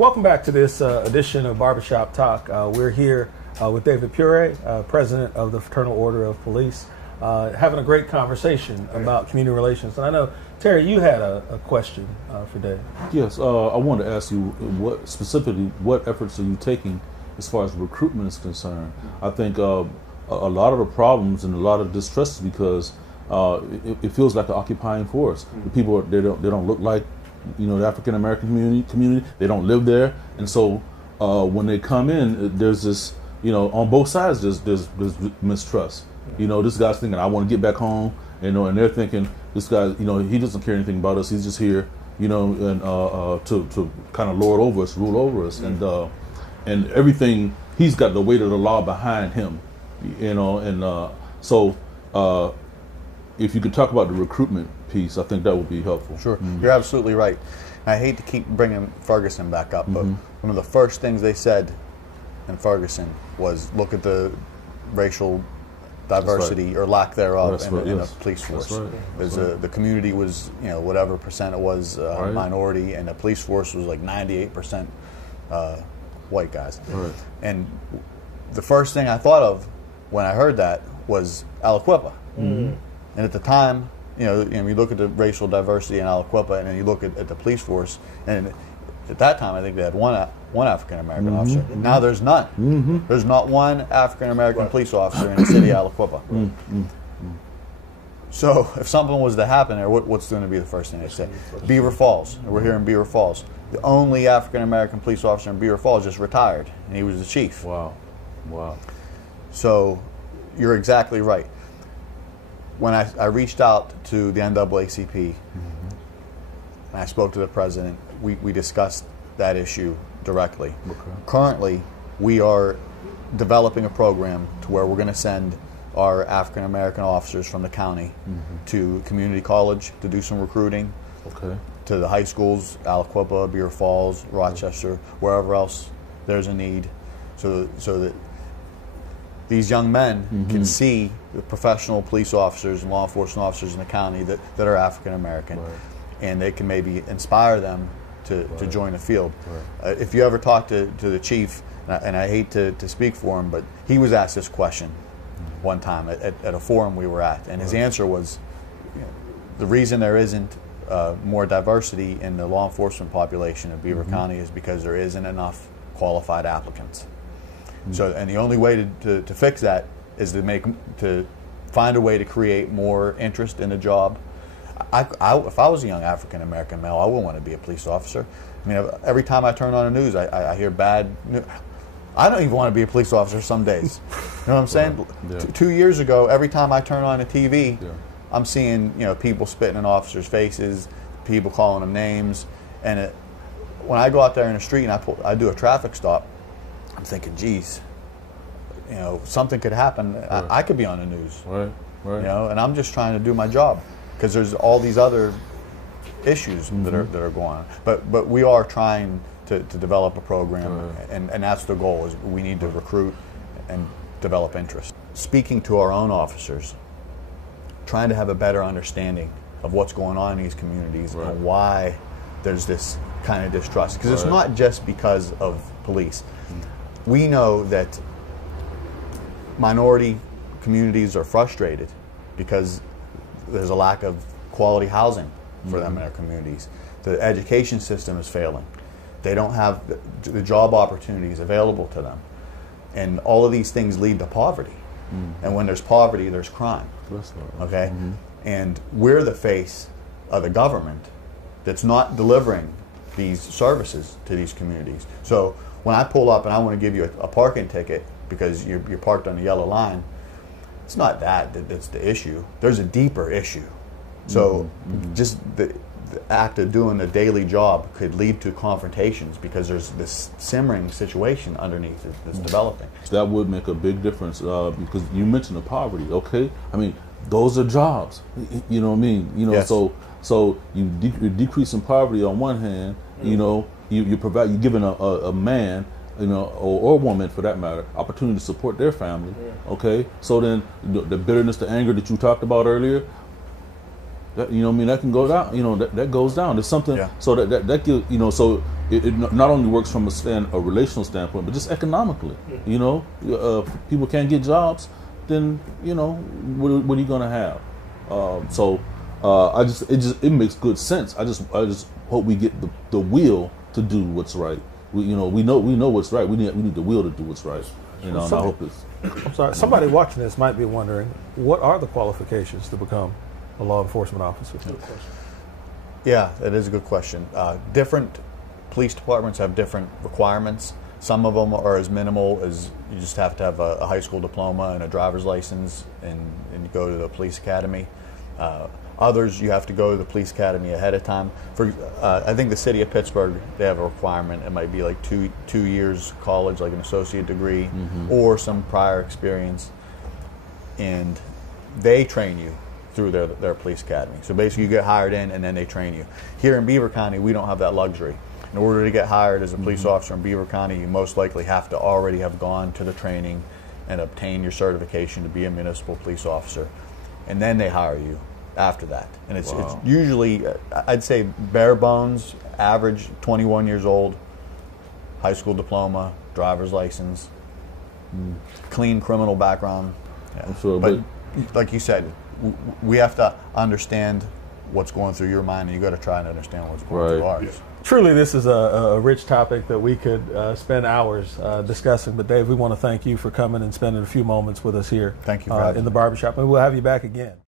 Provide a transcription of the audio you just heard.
Welcome back to this edition of Barbershop Talk. We're here with David Piuri, President of the Fraternal Order of Police, having a great conversation about community relations. And I know, Terry, you had a question for Dave. Yes, I wanted to ask you what efforts are you taking as far as recruitment is concerned? I think a lot of the problems and a lot of distrust is because it feels like an occupying force. The people they don't look like the African American community. They don't live there, and so when they come in, there's this on both sides there's mistrust. This guy's thinking I want to get back home, and they're thinking this guy he doesn't care anything about us. He's just here and to kind of lord over us, rule over us, and everything. He's got the weight of the law behind him, so if you could talk about the recruitment piece, I think that would be helpful. Sure, you're absolutely right. I hate to keep bringing Ferguson back up, but one of the first things they said in Ferguson was look at the racial diversity or lack thereof in the police force. The community was whatever percent it was minority, and the police force was like 98% white guys. Right. And the first thing I thought of when I heard that was Aliquippa. And at the time, you look at the racial diversity in Aliquippa, and then you look at the police force, and at that time I think they had one African American officer. Now there's none. There's not one African American police officer in the city of Aliquippa. So if something was to happen there, what's going to be the first thing they say? Beaver Falls. We're here in Beaver Falls. The only African American police officer in Beaver Falls just retired, and he was the chief. Wow. So you're exactly right. When I reached out to the NAACP and I spoke to the president, we discussed that issue directly. Okay. Currently, we are developing a program to where we're going to send our African American officers from the county to community college to do some recruiting, to the high schools, Aliquippa, Beaver Falls, Rochester, wherever else there's a need, so that these young men can see the professional police officers and law enforcement officers in the county that are African American, and they can maybe inspire them to join the field. If you ever talk to the chief, and I hate to speak for him, but he was asked this question one time at a forum we were at, and his answer was, the reason there isn't more diversity in the law enforcement population of Beaver County is because there isn't enough qualified applicants. So, and the only way to fix that is to find a way to create more interest in the job. If I was a young African American male, I wouldn't want to be a police officer. I mean, every time I turn on the news, I hear bad news. I don't even want to be a police officer some days. You know what I'm saying? 2 years ago, every time I turn on the TV, I'm seeing people spitting in officers' faces, people calling them names, and when I go out there in the street and I do a traffic stop, I'm thinking, geez, something could happen. I could be on the news. And I'm just trying to do my job because there's all these other issues that are going on. But we are trying to develop a program, and that's the goal. Is we need to recruit and develop interest. Speaking to our own officers, trying to have a better understanding of what's going on in these communities and why there's this kind of distrust. Because it's not just because of police. We know that minority communities are frustrated because there's a lack of quality housing for them in their communities. The education system is failing. They don't have the job opportunities available to them. And all of these things lead to poverty. And when there's poverty, there's crime. Okay? And we're the face of the government that's not delivering these services to these communities. So when I pull up and I want to give you a parking ticket because you're parked on the yellow line, it's not that's the issue. There's a deeper issue. So just the act of doing the daily job could lead to confrontations because there's this simmering situation underneath it that's developing. That would make a big difference because you mentioned the poverty, okay? I mean, those are jobs, you know what I mean? So you're decreasing poverty on one hand, you're giving a man, or a woman for that matter, opportunity to support their family. Okay, so then the bitterness, the anger that you talked about earlier, That, you know what I mean? That can go down. You know, that goes down. There's something. Yeah. So that gives, you know, so it not only works from a relational standpoint, but just economically. You know, people can't get jobs, then you know what are you gonna have? It makes good sense. I just hope we get the will to do what's right. We know what's right. We need the will to do what's right. You know, and I hope it's. I'm sorry. Somebody watching this might be wondering, what are the qualifications to become a law enforcement officer? Yeah, that is a good question. Different police departments have different requirements. Some of them are as minimal as you just have to have a high school diploma and a driver's license and go to the police academy. Others, you have to go to the police academy ahead of time. I think the city of Pittsburgh, they have a requirement. It might be like two years college, like an associate degree, or some prior experience, and they train you through their police academy. So basically, you get hired in, and then they train you. Here in Beaver County, we don't have that luxury. In order to get hired as a police officer in Beaver County, you most likely have to already have gone to the training and obtain your certification to be a municipal police officer, and then they hire you after that. And it's usually, I'd say, bare bones, average 21 years old, high school diploma, driver's license, clean criminal background. Yeah. Sure, but like you said, we have to understand what's going through your mind, and you got to try and understand what's going through ours. Truly, this is a rich topic that we could spend hours discussing. But Dave, we want to thank you for coming and spending a few moments with us here Thank you for having in the barbershop, and we'll have you back again.